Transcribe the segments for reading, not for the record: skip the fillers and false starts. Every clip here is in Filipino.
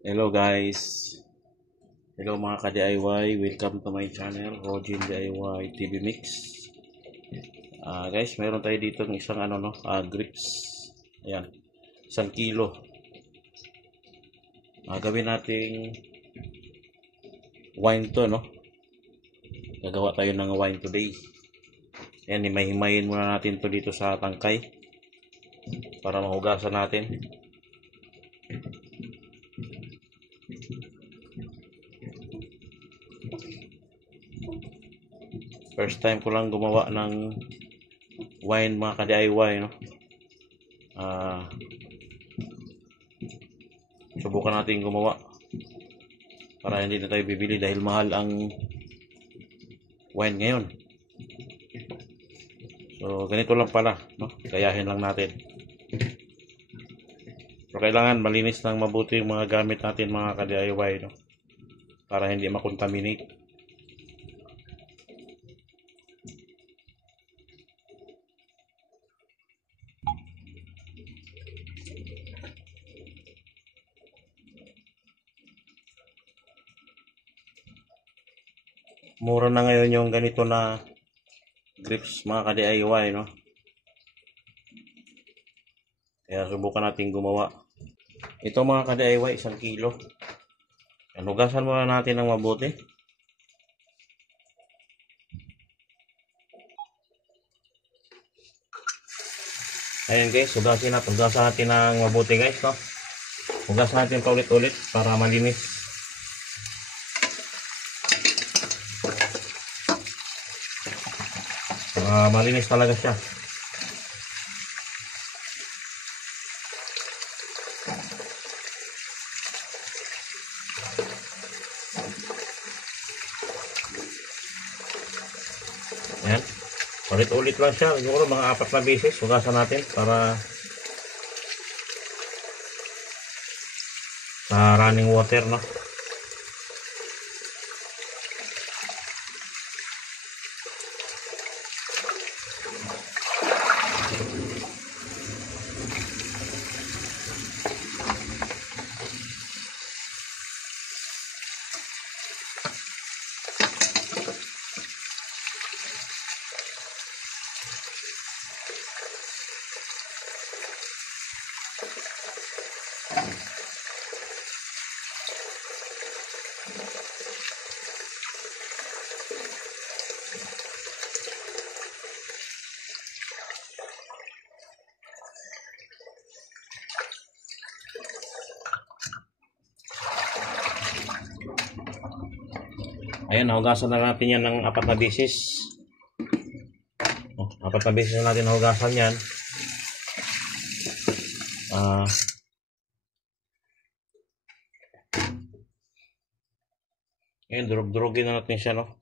Hello guys. Hello mga ka-DIY. Welcome to my channel, Rogin DIY TV Mix. Guys, meron tayo dito ng isang grips. Ayan. 1 kilo. Gawin nating wine to, no? Gagawa tayo ng wine today. Ayan, himay-himayin muna natin to dito sa tangkay para mahugasan natin. First time ko lang gumawa ng wine mga ka-DIY, no? Subukan natin gumawa para hindi na tayo bibili dahil mahal ang wine ngayon. So ganito lang pala, no? Gayahin lang natin. So kailangan malinis ng mabuti yung mga gamit natin mga ka-DIY, no? Para hindi makontaminate. Mura na ngayon yung ganito na grips mga ka-DIY, no? Kaya subukan natin gumawa. Ito mga ka-DIY, 1 kilo. Hugasan muna natin ng mabuti. Ayan guys, hugasan natin ng mabuti guys, no? Hugasan natin paulit-ulit para malinis. Malinis talaga siya. Ayan. Ulit-ulit lang siya. Siguro mga 4 na beses hugasan natin para sa running water, no? Ayan, nahugasan na natin yan ng 4 na beses. 4 na beses na natin nahugasan yan. Ayan, durog-durogin na natin siya, no?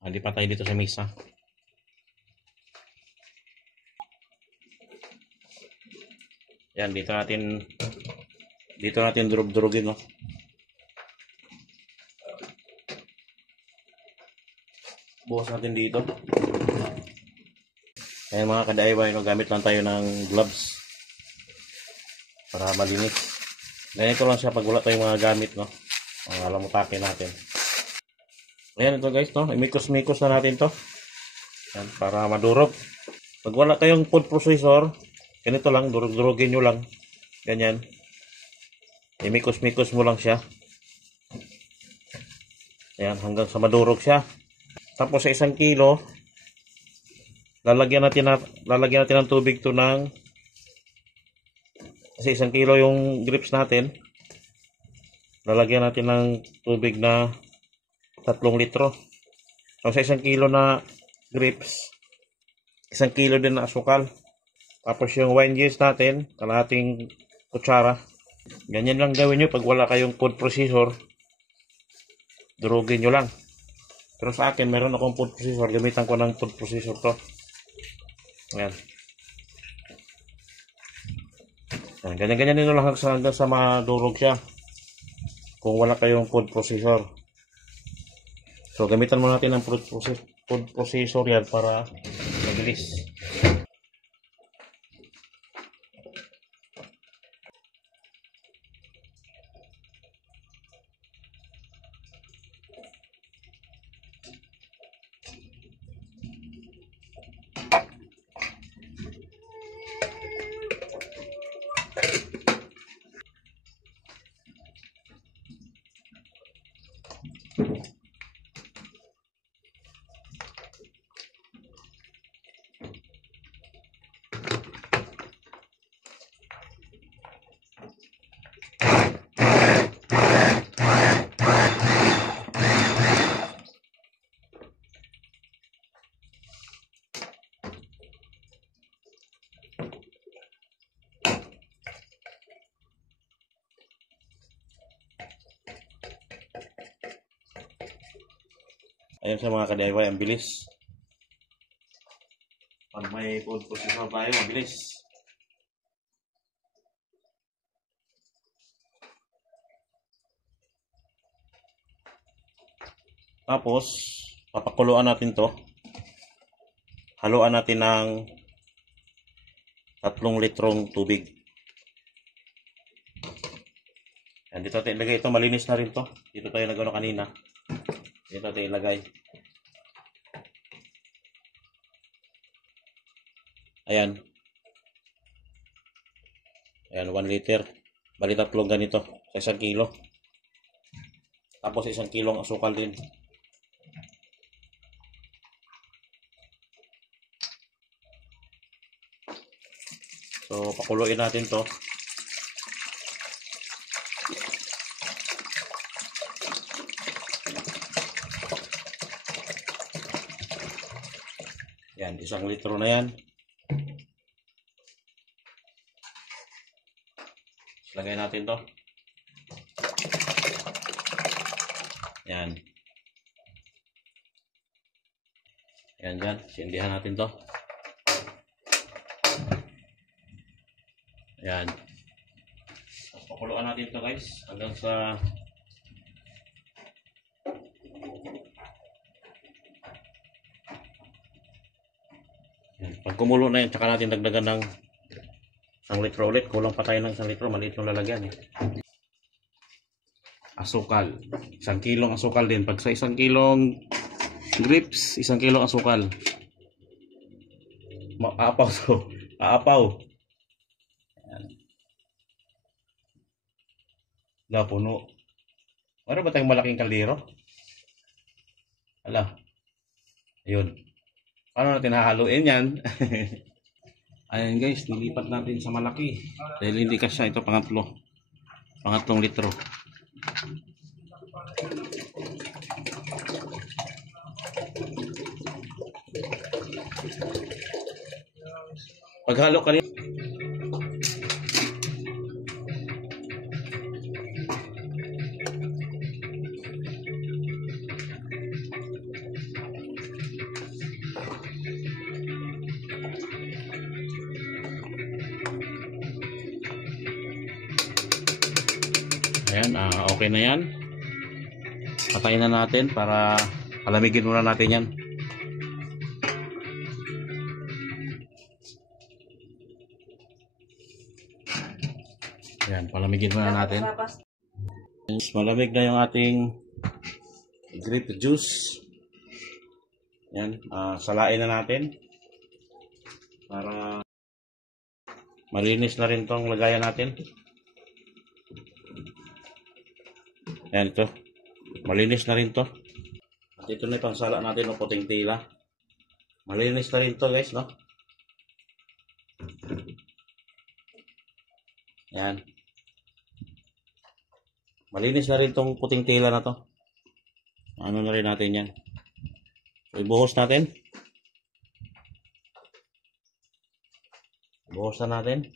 Lipat tayo dito sa mesa. Ayan, dito natin durog-durogin, no? Bukas natin dito. Ayan mga ka-DIY, no? Gamit lang tayo ng gloves para malinis. Ganito lang siya pag wala tayong mga gamit, no? Alam mo takin natin. Ayan ito guys, no? Imikos-mikos na natin to. Ayan, para madurog. Pag wala kayong food processor, ganito lang, durog-durogin nyo lang. Ganyan. Imikos-mikos mo lang siya. Ayan, hanggang sa madurog siya. Tapos sa 1 kilo, lalagyan natin ng tubig to ng, kasi 1 kilo yung grips natin. Lalagyan natin ng tubig na 3 litro. So sa 1 kilo na grips, 1 kilo din na asukal. Tapos yung wine juice natin, kalahating kutsara. Ganyan lang gawin nyo pag wala kayong food processor. Durugin nyo lang. Pero sa akin, meron akong food processor. Gamitan ko ng food processor to. Ayan. Ganyan-ganyan nyo lang hanggang sa madurog siya. Kung wala kayong food processor. So, gamitan mo natin ng food processor yan para mabilis. Ayun sa mga ka-DIY, ang bilis. Pag may food processor tayo, mabilis. Tapos, papakuluan natin to. Haluan natin ng 3 litrong tubig. Yan, dito tayo ilagay ito. Malinis na rin to. Dito tayo nagano kanina. Dito tayo ilagay. Ayan. Ayan, 1 liter. Bali 3 ganito sa 1 kilo. Tapos 1 kilong asukal din. So, pakuluin natin to. Yan, 1 litro na yan. Lagay natin to. Yan. Yan dyan. Sindihan natin to. Yan. Tapos pakuluan natin to guys. Hanggang sa yan. Pag kumulo na yan, tsaka natin dagdagan ng 1 litro ulit. Kulang pa tayo ng 1 litro. Maliit ng lalagyan. Asukal. 1 kilong asukal din. Pag sa 1 kilong grapes, 1 kilong asukal. Aapaw to. Aapaw. Ayan. Wala, puno. Ano ba tayong malaking kaldero? Ala. Ayun. Paano natin hahaluin yan? Ayan guys, nilipat natin sa malaki. Dahil hindi kasya ito pangatlong litro. Paghalo ka rin. Ayan, okay na yan. Patayin na natin para palamigin muna natin yan. Ayan, palamigin muna natin. Malamig na yung ating grape juice. Ayan, salain na natin. Para malinis na rin tong lagayan natin. Ayan ito. Malinis na rin to. At ito na itong sala natin ng puting tila. Malinis na rin to guys, no? Ayan. Malinis na rin tong puting tila na to. Ano na rin natin yan. So, ibuhos natin. Ibuhos na natin.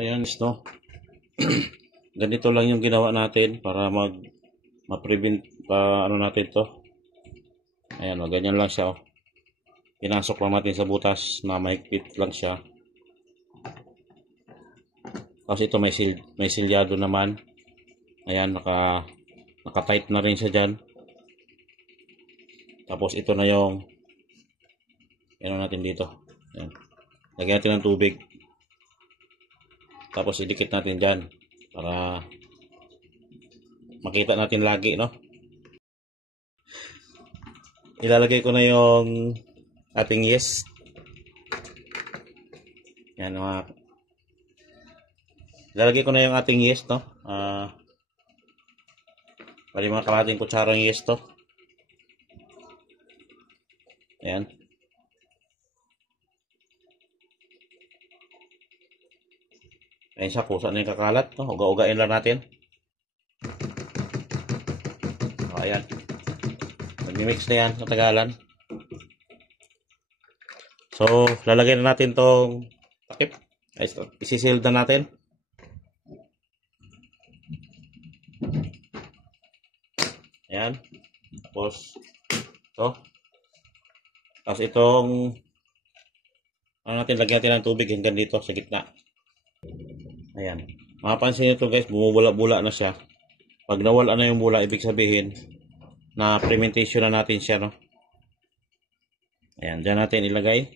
Ayan, no? Ganito lang yung ginawa natin para ma-prevent ano natin to. Ayan, ganyan lang siya, oh. pinasok lang natin sa butas na mahigpit lang siya. Tapos ito may silyado naman. Ayan, naka-tight na rin siya dyan. Tapos ito na yung ano natin dito. Ayan. Lagyan natin ng tubig. Tapos idikit natin dyan para makita natin lagi, no? Ilalagay ko na yung ating yeast. Yan, ilalagay ko na yung ating yeast, no? Bali mga kalating kutsara yung yeast to. Ayan. Ayan siya, kusa na yung kakalat, no? Uga-ugain lang natin. Ayan. Nag-mix na yan, natagalan. So, lalagay na natin tong takip. Isisil na natin. Ayan. Tapos, ito. Tapos itong, ano natin, lagyan natin ng tubig hanggang dito sa gitna. Ayan. Mapapansin nyo ito guys, bumubula-bula na siya. Pag nawala na yung bula, ibig sabihin na fermentation na natin siya, no? Ayan, dyan natin ilagay.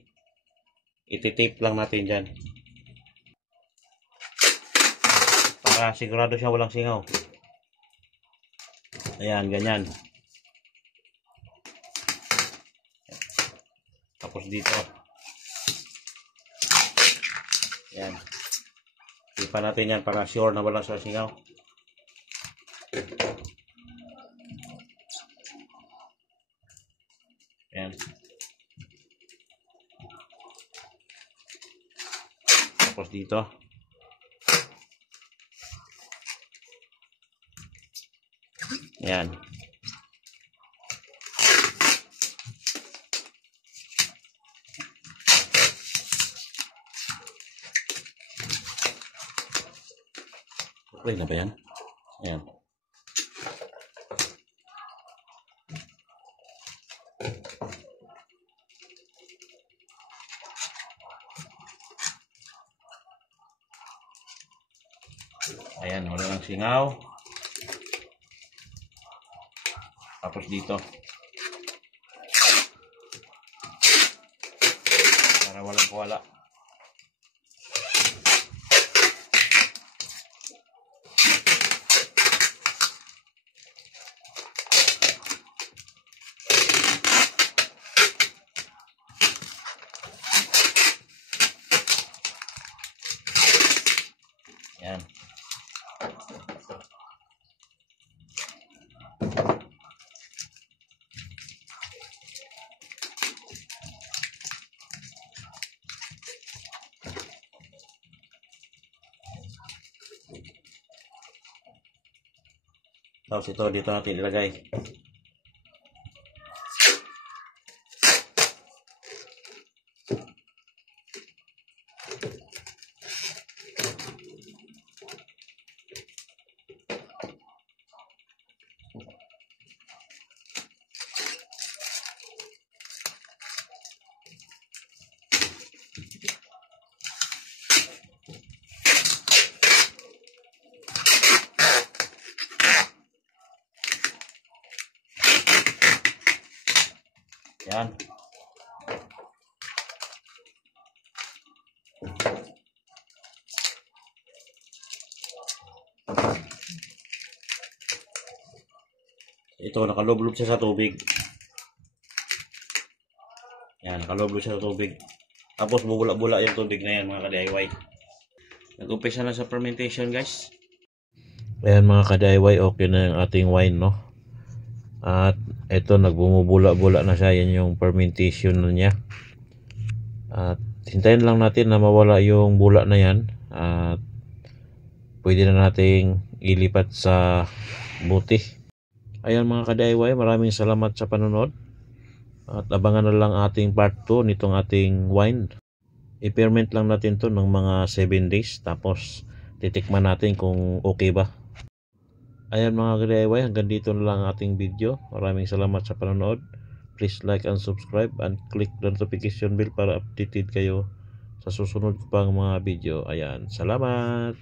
Ititape lang natin dyan. Para sigurado siya walang singaw. Ayan, ganyan. Tapos dito. Ayan. Ipa natin yan para sure na walang singaw. Ayan. Tapos dito. Ayan. Okay na ba yan? Ayan. Ayan, wala lang singaw. Tapos dito. Para walang kuwala. Ayan. Tapos ito dito natin ilagay. Yan. Ito, nakalublob siya sa tubig. Yan, nakalublob siya sa tubig. Tapos bubula-bula yung tubig na yan mga ka-DIY. Nag-umpisa na sa fermentation guys. Ayan mga ka-DIY, okay na yung ating wine, no? At ito, nagbumubula-bula na siya. Yan yung fermentation na niya. At hintayin lang natin na mawala yung bula na yan. At pwede na nating ilipat sa buti. Ayan mga ka-DIY, maraming salamat sa panonood. At abangan na lang ating part 2 nitong ating wine. I-ferment lang natin to ng mga 7 days. Tapos titikman natin kung okay ba. Ayan mga ka-DIY, hanggang dito na lang ating video. Maraming salamat sa panonood. please like and subscribe and click the notification bell para updated kayo sa susunod ko pang mga video. Ayan, salamat!